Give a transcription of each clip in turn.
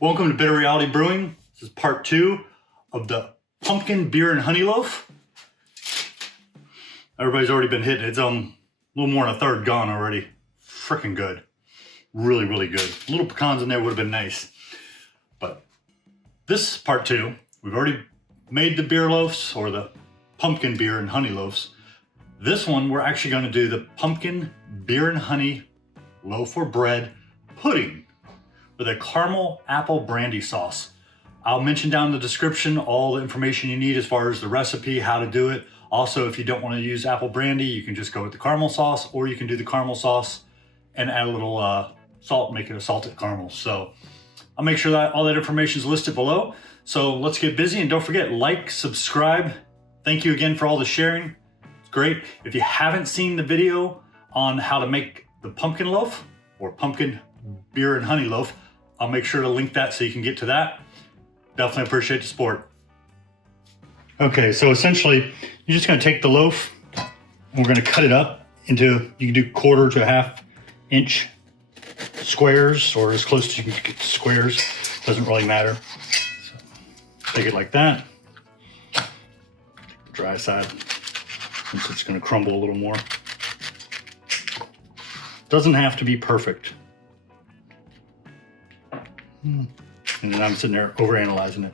Welcome to Bitter Reality Brewing. This is part 2 of the Pumpkin Beer and Honey Loaf. Everybody's already been hitting it. It's a little more than a third gone already. Freaking good. Really, really good. Little pecans in there would have been nice. But this part 2, we've already made the beer loaves, or the pumpkin beer and honey loaves. This one, we're actually going to do the pumpkin beer and honey loaf or bread pudding with a caramel apple brandy sauce. I'll mention down in the description all the information you need as far as the recipe, how to do it. Also, if you don't want to use apple brandy, you can just go with the caramel sauce, or you can do the caramel sauce and add a little salt, make it a salted caramel. So I'll make sure that all that information is listed below. So let's get busy, and don't forget, like, subscribe. Thank you again for all the sharing. It's great. If you haven't seen the video on how to make the pumpkin loaf or pumpkin beer and honey loaf, I'll make sure to link that so you can get to that. Definitely appreciate the support. Okay, so essentially, you're just gonna take the loaf, and we're gonna cut it up into, you can do 1/4 to 1/2 inch squares, or as close as you can get to squares. Doesn't really matter. So take it like that. Take the dry side, since it's gonna crumble a little more. Doesn't have to be perfect. And then I'm sitting there overanalyzing it.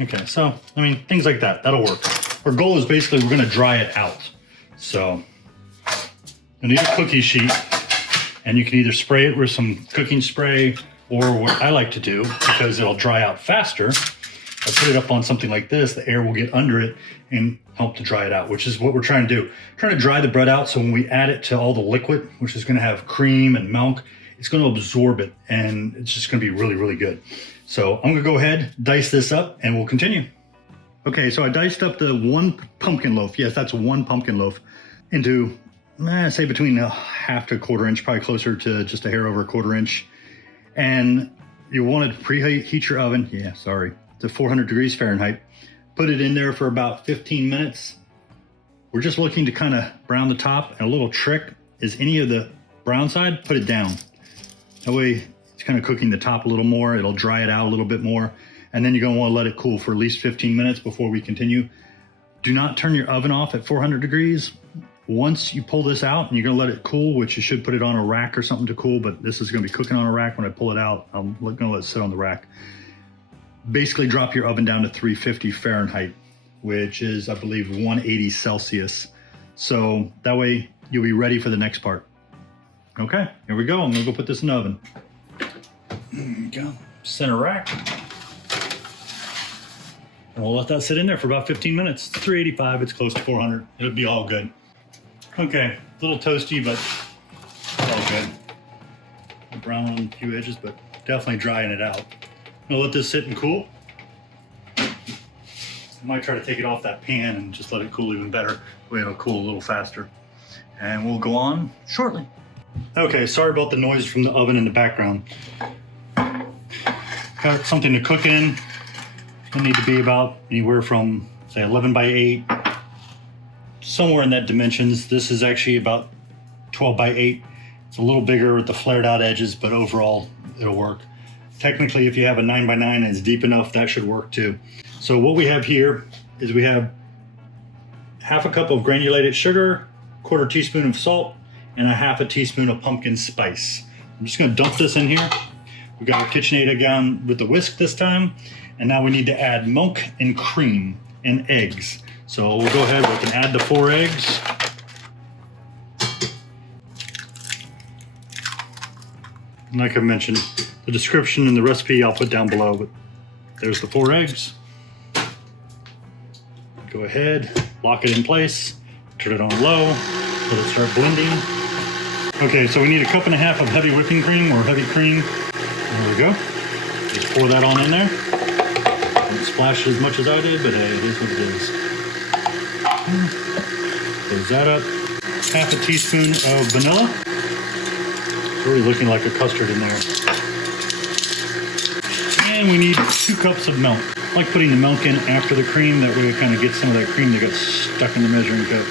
Okay, so, I mean, things like that, that'll work. Our goal is basically we're gonna dry it out. So, you'll need a cookie sheet, and you can either spray it with some cooking spray, or what I like to do, because it'll dry out faster, I put it up on something like this, the air will get under it and help to dry it out, which is what we're trying to do. We're trying to dry the bread out so when we add it to all the liquid, which is gonna have cream and milk, it's gonna absorb it, and it's just gonna be really, really good. So I'm gonna go ahead, dice this up, and we'll continue. Okay, so I diced up the 1 pumpkin loaf. Yes, that's 1 pumpkin loaf into, say between 1/2 to 1/4 inch, probably closer to just a hair over 1/4 inch. And you want to preheat your oven, to 400 degrees Fahrenheit. Put it in there for about 15 minutes. We're just looking to kind of brown the top, and a little trick is any of the brown side, put it down. That way it's kind of cooking the top a little more, it'll dry it out a little bit more, and then you're going to want to let it cool for at least 15 minutes before we continue. Do not turn your oven off at 400 degrees. Once you pull this out, and you're going to let it cool, which you should put it on a rack or something to cool, but this is going to be cooking on a rack. When I pull it out, I'm going to let it sit on the rack. Basically drop your oven down to 350 Fahrenheit, which is, I believe, 180 Celsius. So that way you'll be ready for the next part. Okay, here we go. I'm gonna go put this in the oven. There we go. Center rack. And we'll let that sit in there for about 15 minutes. It's 385, it's close to 400. It'll be all good. Okay, a little toasty, but it's all good. Brown on a few edges, but definitely drying it out. I'm gonna let this sit and cool. I might try to take it off that pan and just let it cool even better. That way it'll cool a little faster. And we'll go on shortly. Okay, sorry about the noise from the oven in the background. Got something to cook in. It's gonna need to be about anywhere from, say, 11 by 8, somewhere in that dimensions. This is actually about 12 by 8. It's a little bigger with the flared out edges, but overall it'll work. Technically, if you have a 9 by 9 and it's deep enough, that should work too. So what we have here is we have 1/2 cup of granulated sugar, 1/4 teaspoon of salt, and 1/2 teaspoon of pumpkin spice. I'm just gonna dump this in here. We got our KitchenAid gun with the whisk this time, and now we need to add milk and cream and eggs. So we'll go ahead, we can add the 4 eggs. And like I mentioned, the description and the recipe I'll put down below, but there's the 4 eggs. Go ahead, lock it in place, turn it on low, let it start blending. Okay, so we need 1.5 cups of heavy whipping cream or heavy cream. There we go. Just pour that on in there. Don't splash as much as I did, but hey, it is what it is. Close that up. 1/2 teaspoon of vanilla. It's really looking like a custard in there. And we need 2 cups of milk. I like putting the milk in after the cream, that way it kind of gets some of that cream that got stuck in the measuring cup.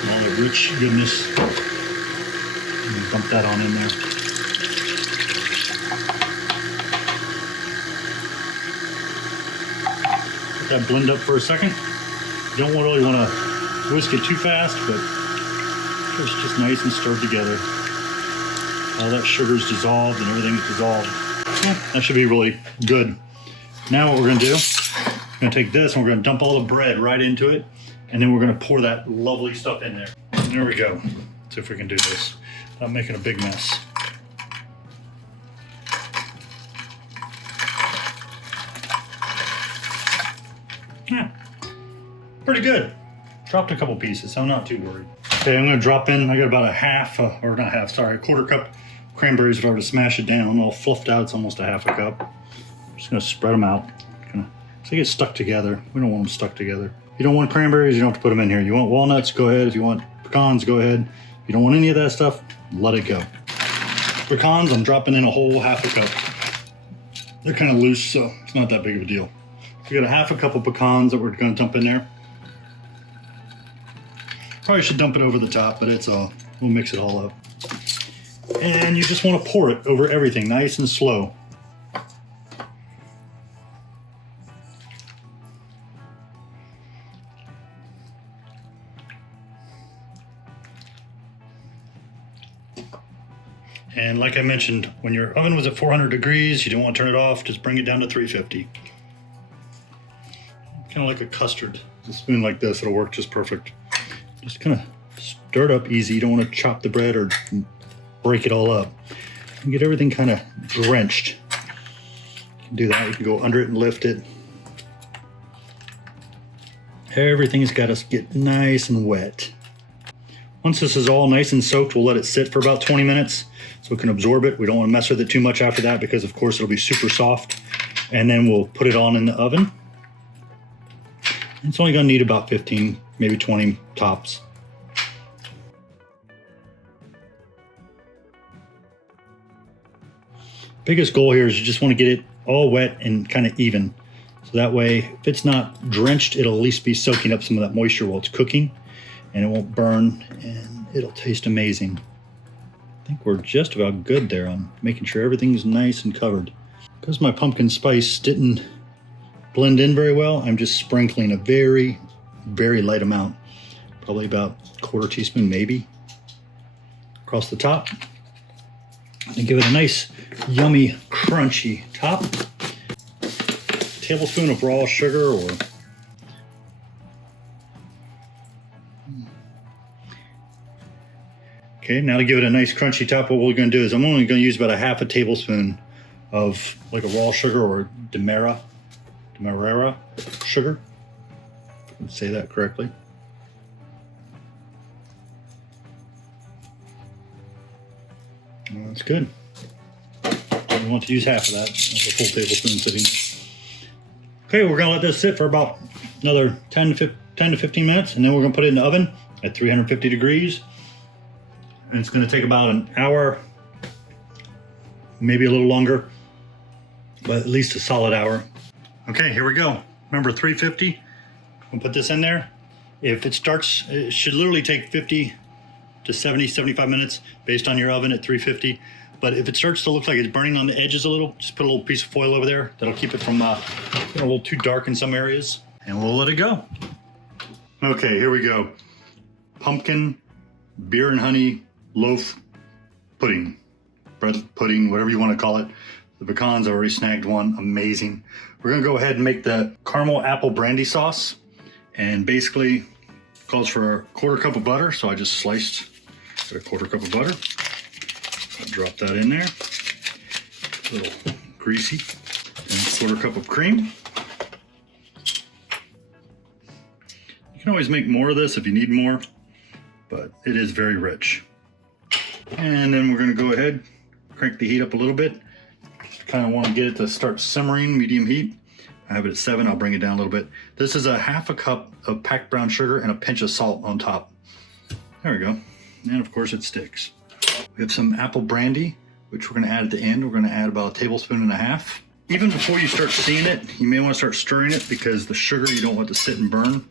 And all the rich goodness. Dump that on in there. that blend up for a second. You don't really want to whisk it too fast, but it's just nice and stirred together. All that sugar's dissolved and everything's dissolved. Yeah, that should be really good. Now what we're gonna do, we're gonna take this and we're gonna dump all the bread right into it, and then we're gonna pour that lovely stuff in there. And there we go. Let's see if we can do this without making a big mess. Yeah, pretty good. Dropped a couple pieces, so I'm not too worried. Okay, I'm gonna drop in, I got about a quarter cup cranberries. If I were to smash it down, all fluffed out, it's almost a half a cup. I'm just gonna spread them out. So they get stuck together. We don't want them stuck together. If you don't want cranberries, you don't have to put them in here. You want walnuts, go ahead. If you want pecans, go ahead. If you don't want any of that stuff, let it go. Pecans, I'm dropping in a whole half a cup. They're kind of loose, so it's not that big of a deal. We got a half a cup of pecans that we're gonna dump in there. Probably should dump it over the top, but we'll mix it all up. And you just want to pour it over everything, nice and slow. And like I mentioned, when your oven was at 400 degrees, you don't want to turn it off, just bring it down to 350. Kind of like a custard. A spoon like this, it'll work just perfect. Just kind of stir it up easy. You don't want to chop the bread or break it all up. And get everything kind of drenched. You can do that. You can go under it and lift it. Everything's got to get nice and wet. Once this is all nice and soaked, we'll let it sit for about 20 minutes so it can absorb it. We don't want to mess with it too much after that because, of course, it'll be super soft. And then we'll put it on in the oven. It's only going to need about 15, maybe 20 tops. Biggest goal here is you just want to get it all wet and kind of even. So that way, if it's not drenched, it'll at least be soaking up some of that moisture while it's cooking, and it won't burn, and it'll taste amazing. I think we're just about good there on making sure everything's nice and covered. Because my pumpkin spice didn't blend in very well, I'm just sprinkling a very, very light amount, probably about a quarter teaspoon maybe, across the top. And give it a nice, yummy, crunchy top. A tablespoon of raw sugar or okay, now to give it a nice crunchy top, what we're going to do is I'm only going to use about a half a tablespoon of like a raw sugar or Damara sugar, if I can say that correctly. Well, that's good. You want to use half of that. That's a full tablespoon sitting. Okay, we're gonna let this sit for about another 10 to 15 minutes, and then we're gonna put it in the oven at 350 degrees. And it's gonna take about an hour, maybe a little longer, but at least a solid hour. Okay, here we go. Remember 350? We'll put this in there. If it starts, it should literally take 50 to 70, 75 minutes based on your oven at 350. But if it starts to look like it's burning on the edges a little, just put a little piece of foil over there. That'll keep it from getting a little too dark in some areas. And we'll let it go. Okay, here we go. Pumpkin, beer and honey, loaf pudding. Bread pudding, whatever you want to call it. The pecans, I already snagged one, amazing. We're gonna go ahead and make the caramel apple brandy sauce. And basically calls for a quarter cup of butter. So I just sliced a quarter cup of butter. I'll drop that in there. A little greasy. And a quarter cup of cream. You can always make more of this if you need more, but it is very rich. And then we're gonna go ahead, crank the heat up a little bit. Kind of want to get it to start simmering, medium heat. I have it at 7, I'll bring it down a little bit. This is a half a cup of packed brown sugar and a pinch of salt on top. There we go. And of course it sticks. We have some apple brandy, which we're gonna add at the end. We're gonna add about a tablespoon and a half. Even before you start seeing it, you may want to start stirring it because the sugar you don't want to sit and burn.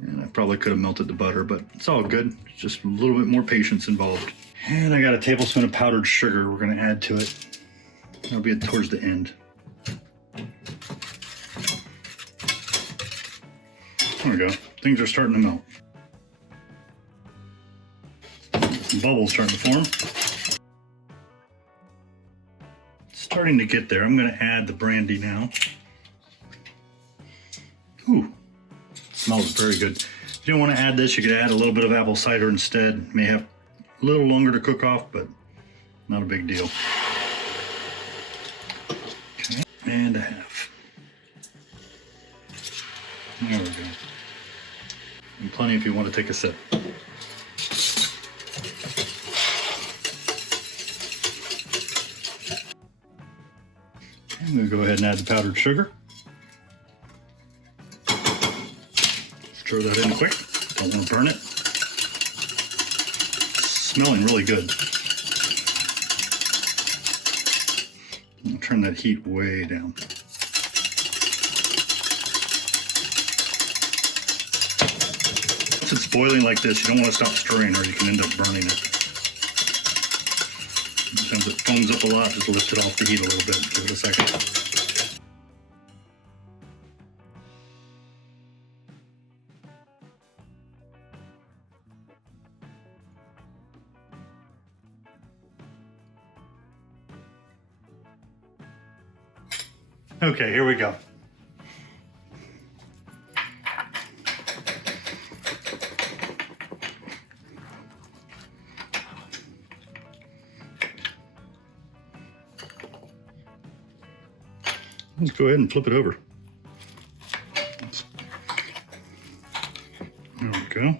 And I probably could have melted the butter, but it's all good. It's just a little bit more patience involved. And I got a tablespoon of powdered sugar we're gonna add to it. That'll be towards the end. There we go. Things are starting to melt. Some bubbles starting to form. Starting to get there. I'm going to add the brandy now. Ooh, smells very good. If you don't want to add this, you could add a little bit of apple cider instead. It may have a little longer to cook off, but not a big deal. Okay, and a half. There we go. And plenty if you want to take a sip. I'm going to go ahead and add the powdered sugar. Stir that in quick. Don't want to burn it. Smelling really good. I'll turn that heat way down. Once it's boiling like this, you don't want to stop stirring or you can end up burning it. Sometimes it foams up a lot, just lift it off the heat a little bit. Give it a second. Okay, here we go. Let's go ahead and flip it over. There we go.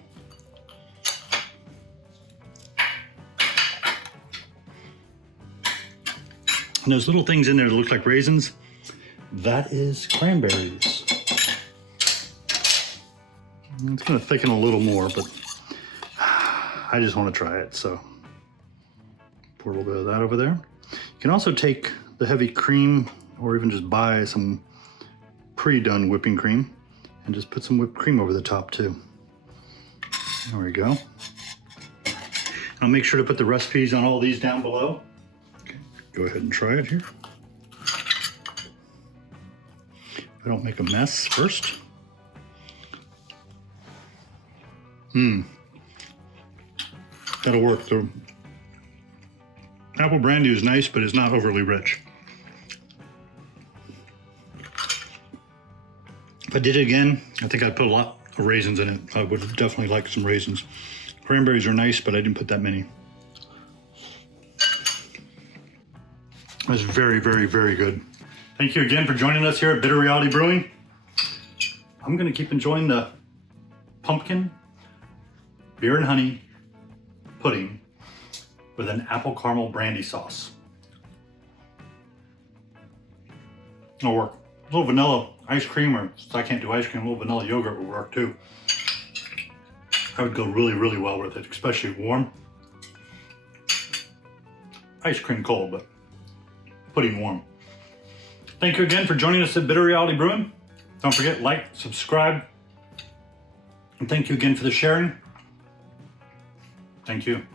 And those little things in there that look like raisins, that is cranberries. It's going to thicken a little more, but I just want to try it, so pour a little bit of that over there. You can also take the heavy cream or even just buy some pre-done whipping cream and just put some whipped cream over the top too. There we go. I'll make sure to put the recipes on all these down below. Okay, go ahead and try it here. I don't make a mess first. That'll work. The apple brandy is nice, but it's not overly rich. If I did it again, I think I'd put a lot of raisins in it. I would definitely like some raisins. Cranberries are nice, but I didn't put that many. That's very, very, very good. Thank you again for joining us here at Bitter Reality Brewing. I'm going to keep enjoying the pumpkin beer and honey pudding with an apple caramel brandy sauce. It'll work. A little vanilla ice cream, or since I can't do ice cream, a little vanilla yogurt would work too. I would go really, really well with it, especially warm. Ice cream cold, but pudding warm. Thank you again for joining us at Bitter Reality Brewing. Don't forget, like, subscribe, and thank you again for the sharing. Thank you.